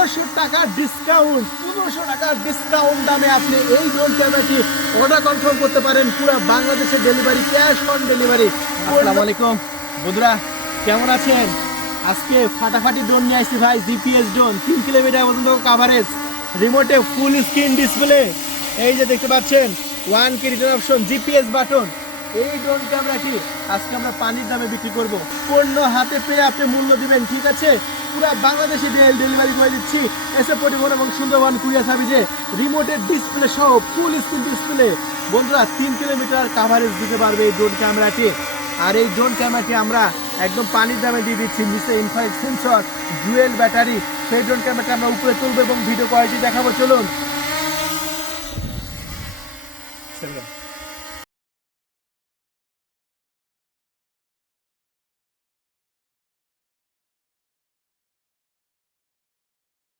1500 টাকা ডিসকাউন্ট, 1500 টাকা ডিসকাউন্ট দামে আপনি এই ড্রোন ক্যামেরাটি অর্ডার কনফার্ম করতে পারেন। পুরো বাংলাদেশে ডেলিভারি, ক্যাশ অন ডেলিভারি। আসসালামু আলাইকুম বন্ধুরা, কেমন আছেন? আজকে ফাটাফাটি ড্রোন নিয়ে আসছি ভাই, জিপিএস ড্রোন, 3 কিলোমিটার পর্যন্ত কাভারেজ, রিমোটে ফুল স্ক্রিন ডিসপ্লে, এই যে দেখতে পাচ্ছেন 1K return option, GPS button. এই ড্রোন ক্যামেরাটি আজকে আমরা পানির দামে বিক্রি করব। পণ্য হাতে পেয়ে আপনি মূল্য দিবেন, ঠিক আছে? পুরো বাংলাদেশে ডেলিভারি করে দিচ্ছি, এসে পরিবহন এবং সুন্দরবন কুরিয়ার সার্ভিসে। রিমোটের ডিসপ্লে সহ ফুল স্ক্রিন ডিসপ্লে। বন্ধুরা 3 কিলোমিটার কাভারেজ দিতে পারবে এই ড্রোন ক্যামেরাটি। আর এই ড্রোন ক্যামেরাটি আমরা একদম পানির দামে দিয়ে দিচ্ছি, নিচে ইনফ্রারেড সেন্সর, ডুয়েল ব্যাটারি। সেই ড্রোন ক্যামেরাটি আমরা উপরে তুলবো এবং ভিডিও কোয়ালিটি দেখাবো, চলুন।